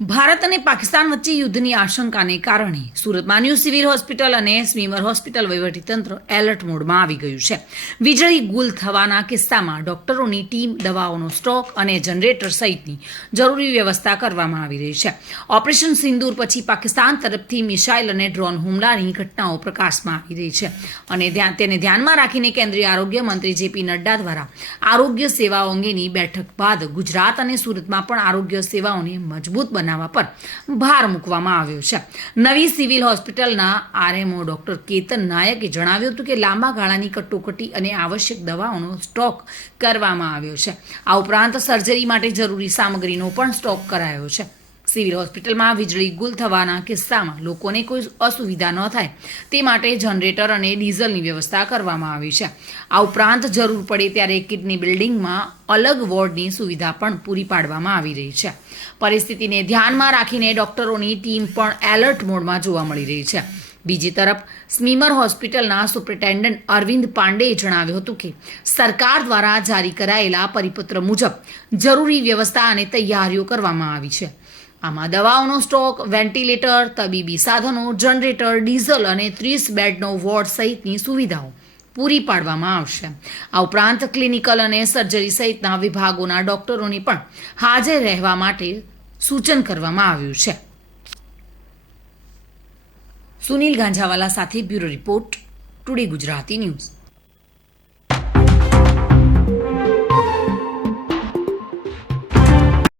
ભારત અને પાકિસ્તાન વચ્ચે યુદ્ધની આશંકાને કારણે સુરતમાં ન્યૂ સિવિલ હોસ્પિટલ અને સ્વીમર હોસ્પિટલ વહીવટીતંત્ર એલર્ટ મોડમાં આવી ગયું છે. વીજળી ગુલ થવાના કિસ્સામાં ડોક્ટરોની ટીમ દવાઓનો સ્ટોક અને જનરેટર સહિતની જરૂરી વ્યવસ્થા કરવામાં આવી રહી છે. ઓપરેશન સિંદૂર પછી પાકિસ્તાન તરફથી મિસાઇલ અને ડ્રોન હુમલાની ઘટનાઓ પ્રકાશમાં આવી રહી છે અને તેને ધ્યાનમાં રાખીને કેન્દ્રીય આરોગ્ય મંત્રી જેપી નડ્ડા દ્વારા આરોગ્ય સેવાઓ અંગેની બેઠક બાદ ગુજરાત અને સુરતમાં પણ આરોગ્ય સેવાઓને મજબૂત બનાવવા પર ભાર મૂકવામાં આવ્યો છે. નવી સિવિલ હોસ્પિટલના આરએમઓ ડોક્ટર કેતન નાયકે જણાવ્યું હતું કે લાંબા ગાળાની કટોકટી અને આવશ્યક દવાઓનો સ્ટોક કરવામાં આવ્યો છે. આ ઉપરાંત સર્જરી માટે જરૂરી સામગ્રીનો પણ સ્ટોક કરાયો છે. સિવિલ હોસ્પિટલમાં વીજળી ગુલ થવાના કિસ્સામાં લોકોને કોઈ અસુવિધા ન થાય. તે માટે જનરેટર અને ડીઝલની વ્યવસ્થા કરવામાં આવી છે. આ ઉપરાંત જરૂર પડે ત્યારે કિડની બિલ્ડિંગમાં અલગ વોર્ડની સુવિધા પણ પૂરી પાડવામાં આવી રહી છે. પરિસ્થિતિને ધ્યાનમાં રાખીને ડોક્ટરોની ટીમ પણ એલર્ટ મોડમાં જોવા મળી રહી છે. બીજી તરફ, સ્મીમર હોસ્પિટલના સુપ્રિન્ટેન્ડન્ટ અરવિંદ પાંડેએ જણાવ્યું હતું કે, સરકાર દ્વારા જારી કરાયેલા પરિપત્ર મુજબ જરૂરી વ્યવસ્થા અને તૈયારીઓ કરવામાં આવી છે. આમાં દવાઓનો સ્ટોક, વેન્ટિલેટર, તબીબી સાધનો, જનરેટર, ડીઝલ અને ત્રીસ બેડનો વોર્ડ સહિતની સુવિધાઓ પૂરી પાડવામાં આવશે. આ ઉપરાંત ક્લિનિકલ અને સર્જરી સહિતના વિભાગોના ડોક્ટરોની પણ હાજર રહેવા માટે સૂચન કરવામાં આવ્યું છે. સુનિલ ગાંજાવાલા સાથે bureau report, today Gujarati news.